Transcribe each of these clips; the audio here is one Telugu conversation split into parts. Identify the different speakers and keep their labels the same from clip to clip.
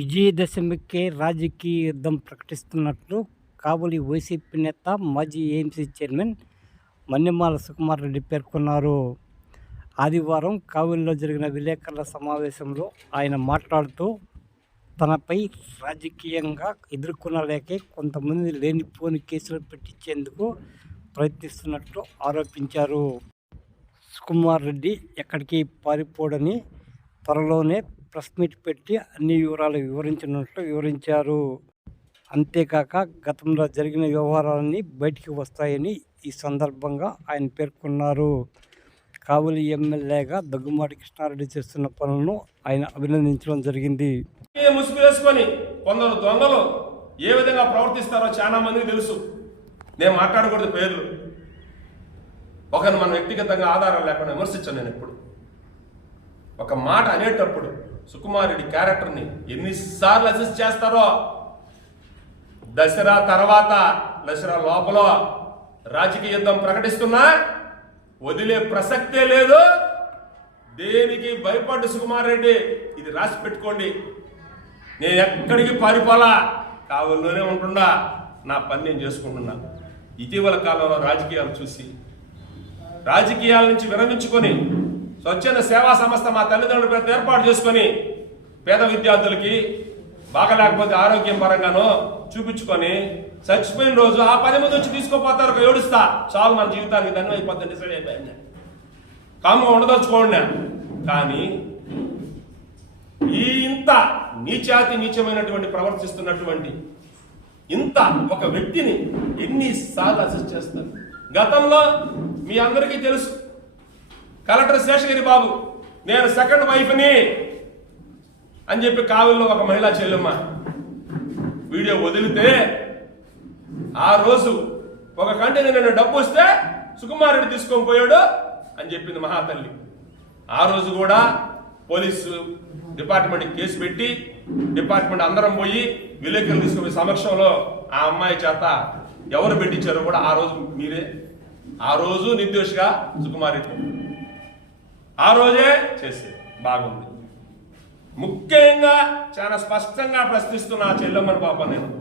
Speaker 1: విజయదశమికే రాజకీయ యుద్ధం ప్రకటిస్తున్నట్లు కాబోలి వైసీపీ నేత మాజీ ఏఎంసీ చైర్మన్ మన్నెమాల సుకుమార్ రెడ్డి పేర్కొన్నారు. ఆదివారం కావలిలో జరిగిన విలేకరుల సమావేశంలో ఆయన మాట్లాడుతూ తనపై రాజకీయంగా ఎదుర్కొనలేకే కొంతమంది లేనిపోని కేసులు పెట్టించేందుకు ప్రయత్నిస్తున్నట్లు ఆరోపించారు. సుకుమార్ రెడ్డి ఎక్కడికి పారిపోడని త్వరలోనే ప్రెస్ మీట్ పెట్టి అన్ని వివరాలు వివరించినట్లు వివరించారు. అంతేకాక గతంలో జరిగిన వ్యవహారాలన్నీ బయటికి వస్తాయని ఈ సందర్భంగా ఆయన పేర్కొన్నారు. కావలి ఎమ్మెల్యేగా దగ్గుమాటి కృష్ణారెడ్డి చేస్తున్న పనులను ఆయన అభినందించడం జరిగింది. ముసుగులేసుకొని వేసుకొని కొందరు దొంగలు ఏ విధంగా ప్రవర్తిస్తారో చాలా మందికి తెలుసు. నేను మాట్లాడకూడదు పేర్లు. ఒకరిని మనం వ్యక్తిగతంగా ఆధారం లేకుండా విమర్శించాను నేను ఎప్పుడు. ఒక మాట అనేటప్పుడు సుకుమారుడి క్యారెక్టర్ని ఎన్నిసార్లు అసిస్ట్ చేస్తారో? దసరా తర్వాత దసరా లోపల రాజకీయ యుద్ధం ప్రకటిస్తున్నా వదిలే ప్రసక్తే లేదు. దేనికి భయపడ్డు సుకుమార్ రెడ్డి ఇది రాసి పెట్టుకోండి. నేను ఎక్కడికి పారిపోలా? కావల్లోనే ఉంటున్నా నా పని నేను చేసుకుంటున్నా. ఇటీవల కాలంలో రాజకీయాలు చూసి రాజకీయాల నుంచి విరమించుకొని స్వచ్ఛంద సేవా సంస్థ మా తల్లిదండ్రుల పేరు ఏర్పాటు చేసుకొని పేద విద్యార్థులకి బాగలేకపోతే ఆరోగ్యం పరంగానో చూపించుకొని చచ్చిపోయిన రోజు ఆ పది మంది వచ్చి తీసుకోపోతారు ఒక ఏడుస్తా. చాలు మన జీవితానికి ధన్యం అయిపోతుంది డిసైడ్ అయిపోయింది కామ్గా ఉండదలుచుకోండి నేను. కానీ ఈ ఇంత నీచాతి నీచమైనటువంటి ప్రవర్తిస్తున్నటువంటి ఇంత ఒక వ్యక్తిని ఎన్నిసార్లు అసెస్ చేస్తారు? గతంలో మీ అందరికీ తెలుసు కలెక్టర్ శేషగిరి బాబు నేను సెకండ్ వైఫ్ని అని చెప్పి కావుల్లో ఒక మహిళా చెల్లెమ్మ. వీడియో వదిలితే ఆ రోజు ఒక కంటే నేను డబ్బు వస్తే సుకుమార్ తీసుకొని పోయాడు అని చెప్పింది మహాతల్లి. ఆ రోజు కూడా పోలీసు డిపార్ట్మెంట్ కేసు పెట్టి డిపార్ట్మెంట్ అందరం పోయి విలేకరులు తీసుకునే సమక్షంలో ఆ అమ్మాయి చేత ఎవరు పెట్టించారో కూడా ఆ రోజు మీరే. ఆ రోజు నిర్దోషిగా సుకుమార్. ఆ రోజే చేసేది. బాగుంది. ముఖ్యంగా చాలా స్పష్టంగా ప్రశ్నిస్తున్నా ఆ చెల్లెమ్మని పాప నేను.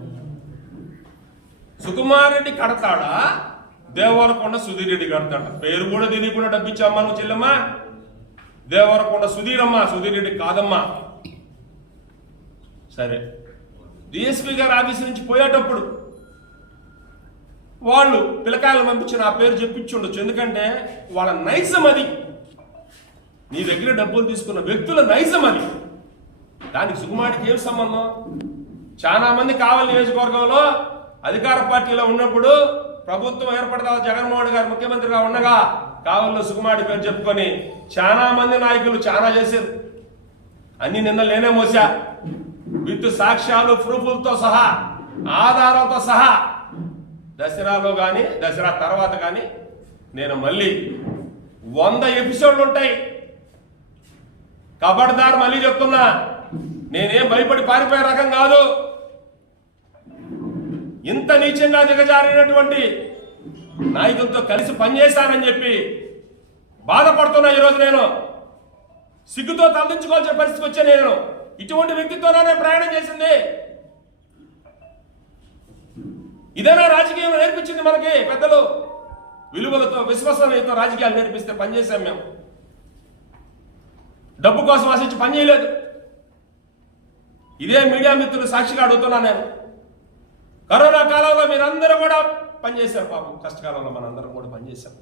Speaker 1: సుకుమార్ రెడ్డి కడతాడా? దేవరకొండ సుధీర్ రెడ్డి కడతాడా? పేరు కూడా తెలియకుండా కూడా డబ్బిచ్చామ్మా నువ్వు చెల్లమ్మ. దేవరకొండ సుధీరమ్మ సుధీర్ రెడ్డి కాదమ్మా. సరే. డిఎస్పీ గారి ఆఫీస్ నుంచి పోయేటప్పుడు వాళ్ళు పిల్లకాయలు పంపించిన ఆ పేరు చెప్పించుండొచ్చు. ఎందుకంటే వాళ్ళ నైజం అది. నీ దగ్గర డబ్బులు తీసుకున్న వ్యక్తుల నైజం అని దానికి సుకుమారికి ఏం సంబంధం? చాలా మంది కావాలి నియోజకవర్గంలో అధికార పార్టీలో ఉన్నప్పుడు ప్రభుత్వం ఏర్పడతా జగన్మోహన్ గారు ముఖ్యమంత్రిగా ఉండగా కావల్లో సుకుమారి పేరు చెప్పుకొని చాలా మంది నాయకులు చాలా చేశారు. అన్ని నిన్న నేనే మోసా. విత్ సాక్ష్యాలు ప్రూఫులతో సహా ఆధారాలతో సహా. దసరాలో కానీ దసరా తర్వాత కానీ నేను మళ్ళీ వంద ఎపిసోడ్లు ఉంటాయి కబడ్దార్ మళ్ళీ చెప్తున్నా. నేనేం భయపడి పారిపోయే రకం కాదు. ఇంత నీచంగా దిగజారినటువంటి నాయకులతో కలిసి పనిచేశానని చెప్పి బాధపడుతున్నా ఈరోజు నేను. సిగ్గుతో తలదించుకోవాల్సిన పరిస్థితికి వచ్చా నేను. ఇటువంటి వ్యక్తితోనే ప్రయాణం చేసింది. ఇదేనా రాజకీయం నేర్పించింది మనకి పెద్దలు. విలువలతో విశ్వసనీయతో రాజకీయాలు నేర్పిస్తే పనిచేశాం మేము. డబ్బు కోసం ఆశించి పని చేయలేదు. ఇదే మీడియా మిత్రులు సాక్షిగా అడుగుతున్నా నేను. కరోనా కాలంలో మీరందరూ కూడా పనిచేశారు పాపం. కష్టకాలంలో మనందరం కూడా పనిచేశాం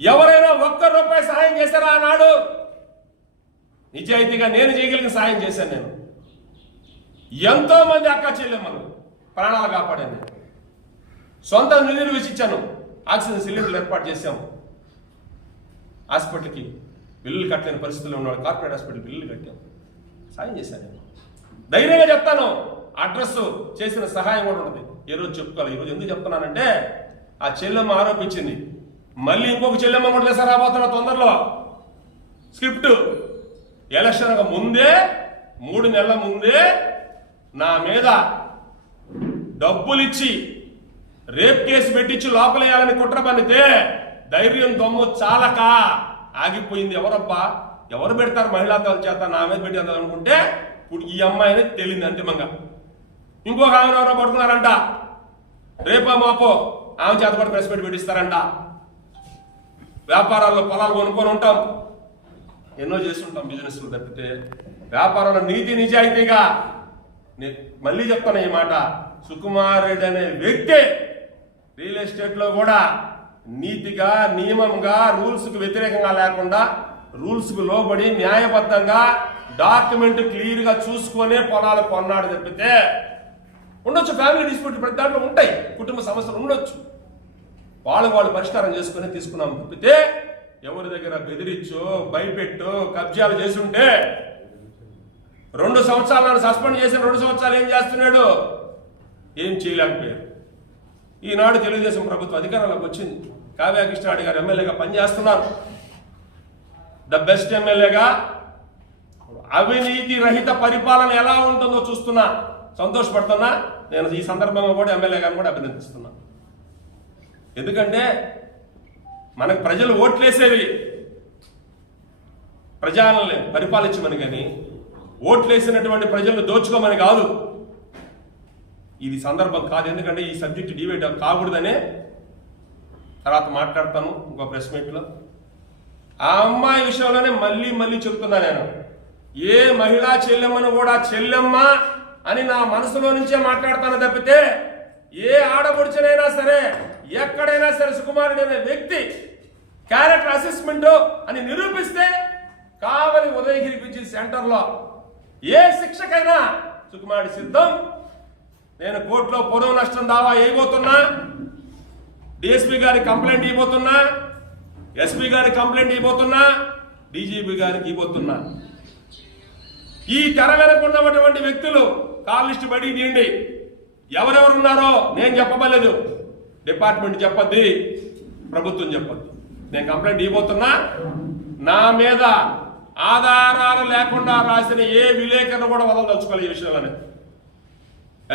Speaker 1: ఎవరైనా ఒక్క రూపాయి సహాయం చేశారా ఆనాడు? నిజాయితీగా నేను చేయగలిగిన సహాయం చేశాను నేను. ఎంతో మంది అక్క చెల్లెమ్మలు ప్రాణాలు కాపాడాను నేను. సొంత నిధులు ఇచ్చాను ఆక్సిజన్ సిలిండర్లు ఏర్పాటు చేశాము హాస్పిటల్కి బిల్లులు కట్టలేని పరిస్థితుల్లో ఉన్నాడు. కార్పొరేట్ హాస్పిటల్ బిల్లులు కట్టాం. సాయం చేశాను నేను. ధైర్యంగా చెప్తాను. అడ్రస్ చేసిన సహాయం కూడా ఉంటుంది. ఏ రోజు చెప్పుకోవాలి. ఈరోజు ఎందుకు చెప్తున్నానంటే ఆ చెల్లెమ్మ ఆరోపించింది. మళ్ళీ ఇంకొక చెల్లెమ్మ కూడా సార్ రాబోతున్నా తొందరలో. స్క్రిప్ట్. ఎలక్షన్ ముందే మూడు నెలల ముందే నా మీద డబ్బులిచ్చి రేప్ కేసు పెట్టించి లోపలేయాలని కుట్ర పన్నితే ధైర్యం దొమ్ము చాలక. ఆగిపోయింది ఎవరబ్బా? ఎవరు పెడతారు మహిళా తల చేత నా మీద పెట్టి అనుకుంటే ఇప్పుడు ఈ అమ్మాయిని తేలింది అంతిమంగా. ఇంకొక ఆమె ఎవరో పడుకున్నారంట. రేపో మాపో ఆమె చేత కూడా ప్రెస్ పెట్టి పెట్టిస్తారంట. వ్యాపారాల్లో పొలాలు కొనుక్కొని ఉంటాం. ఎన్నో చేస్తుంటాం బిజినెస్లు తప్పితే. వ్యాపారంలో నీతి నిజాయితీగా మళ్ళీ చెప్తాను ఈ మాట. సుకుమార్ రెడ్డి అనే వ్యక్తి రియల్ ఎస్టేట్లో కూడా నీతిగా నియమంగా రూల్స్కి వ్యతిరేకంగా లేకుండా రూల్స్కు లోబడి న్యాయబద్ధంగా డాక్యుమెంట్ క్లియర్గా చూసుకొనే పొలాలు కొన్నాడు తప్పితే ఉండొచ్చు ఫ్యామిలీ డిస్ప్యూట్ ప్రతి దాంట్లో ఉంటాయి కుటుంబ సమస్యలు ఉండొచ్చు. వాళ్ళు వాళ్ళు పరిష్కారం చేసుకుని తీసుకున్నాం తప్పితే ఎవరి దగ్గర బెదిరించో భయపెట్టో కబ్జాలు చేసుంటే రెండు సంవత్సరాలు నన్ను సస్పెండ్ చేసిన రెండు సంవత్సరాలు ఏం చేస్తున్నాడు? ఏం చేయలేకపోయారు. ఈనాడు తెలుగుదేశం ప్రభుత్వం అధికారంలోకి వచ్చింది. కావ్య కృష్ణాడి గారు ఎమ్మెల్యేగా పనిచేస్తున్నారు. ద బెస్ట్ ఎమ్మెల్యేగా అవినీతి రహిత పరిపాలన ఎలా ఉంటుందో చూస్తున్నా. సంతోషపడుతున్నా. నేను ఈ సందర్భంగా కూడా ఎమ్మెల్యే గారిని కూడా అభినందిస్తున్నా. ఎందుకంటే మనకు ప్రజలు ఓట్లేసేవి ప్రజలని పరిపాలించమని కానీ ఓట్లేసినటువంటి ప్రజలను దోచుకోమని కాదు. ఇది సందర్భం కాదు. ఎందుకంటే ఈ సబ్జెక్ట్ డిబేట్ కాకూడదనే తర్వాత మాట్లాడతాను ఇంకో ప్రెస్ మీట్లో. ఆ అమ్మాయి విషయంలోనే మళ్ళీ మళ్ళీ చెప్తున్నా నేను. ఏ మహిళా చెల్లెమ్మను కూడా చెల్లెమ్మ అని నా మనసులో నుంచే మాట్లాడతాను తప్పితే ఏ ఆడపడుచునైనా సరే ఎక్కడైనా సరే సుకుమారుడు అనే వ్యక్తి క్యారెక్టర్ అసెస్మెంట్ అని నిరూపిస్తే కావలి ఉదయగిరి పిచ్చి సెంటర్లో ఏ శిక్షకైనా సుకుమారి సిద్ధం. నేను కోర్టులో పొడవు నష్టం దావా వేయబోతున్నా డిఎస్పీ గారికి కంప్లైంట్ ఇవ్వబోతున్నా ఎస్పీ గారికి కంప్లైంట్ ఇవ్వబోతున్నా డీజీపీ గారికి ఇవ్వబోతున్నా. ఈ తెర వెనక ఉన్నటువంటి వ్యక్తులు కాల్ లిస్ట్ బడి తీయండి. ఎవరెవరు ఉన్నారో నేను చెప్పబలేదు డిపార్ట్మెంట్ చెప్పద్ది ప్రభుత్వం చెప్పద్ది. నేను కంప్లైంట్ ఇవ్వబోతున్నా నా మీద ఆధారాలు లేకుండా రాసిన ఏ విలేకరణ కూడా వదలదలుచుకోవాలి ఈ విషయంలోనే.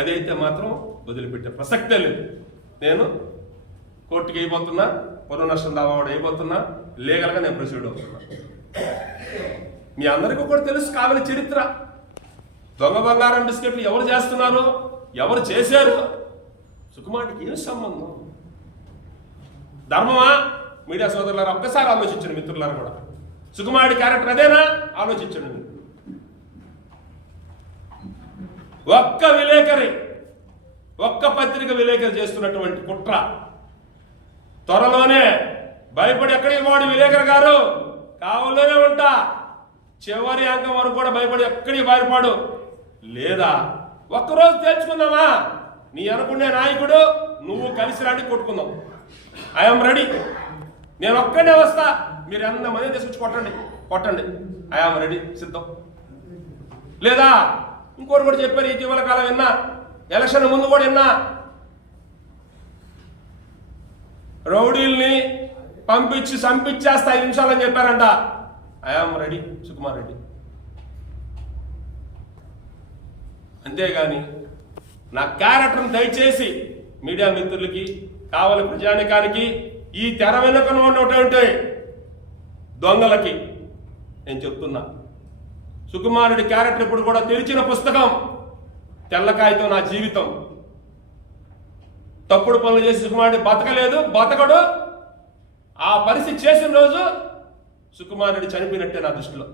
Speaker 1: అదైతే మాత్రం వదిలిపెట్టే ప్రసక్తే లేదు. నేను కోర్టుకి అయిపోతున్నా పొరుగు నష్టం దావాడు అయిపోతున్నా లీగల్గా నేను ప్రొసీడ్ అవుతున్నా. మీ అందరికీ కూడా తెలుసు కావలి చరిత్ర. దొంగ బంగారం బిస్కెట్లు ఎవరు చేస్తున్నారు ఎవరు చేశారు? సుకుమార్కి ఏం సంబంధం? ధర్మమా? మీడియా సోదరులారా ఒక్కసారి ఆలోచించండి మిత్రులారా కూడా. సుకుమారుడి క్యారెక్టర్ అదేనా? ఆలోచించండి మీరు ఒక్క విలేకరి ఒక్క పత్రిక విలేకరి చేస్తున్నటువంటి కుట్ర.
Speaker 2: త్వరలోనే భయపడి ఎక్కడికి పోడు విలేకరి గారు?
Speaker 1: కావులోనే ఉంటా. చివరి అంకం వరకు కూడా భయపడి ఎక్కడికి బయటపడు లేదా ఒక్కరోజు తేల్చుకుందామా? నీ అనుకునే నాయకుడు నువ్వు కలిసి రాని కొట్టుకుందాం. I'm ready. నేను ఒక్కడే వస్తా. మీరు ఎంతమంది తీసుకొచ్చి కొట్టండి. కొట్టండి. I'm ready. సిద్ధం. లేదా ఇంకోటి కూడా చెప్పారు ఇటీవల కాలం విన్నా. ఎలక్షన్ ముందు కూడా విన్నా. రౌడీల్ని పంపించి చంపించేస్తా ఐదు నిమిషాలని చెప్పారంట. I'm ready Sukumar Reddy. అంతేగాని నా క్యారెక్టర్ని దయచేసి మీడియా మిత్రులకి కావలి ప్రజానికానికి ఈ తెర వెనుకను ఉన్నటువంటి దొంగలకి నేను చెప్తున్నా. సుకుమారుడి క్యారెక్టర్ ఇప్పుడు కూడా తెలిసిన పుస్తకం. తెల్లకాయతో నా జీవితం. తప్పుడు పనులు చేసి సుకుమారుడు బతకలేదు బతకడు. ఆ పరిస్థితి చేసిన రోజు సుకుమారుడు చనిపోయినట్టే నా దృష్టిలో.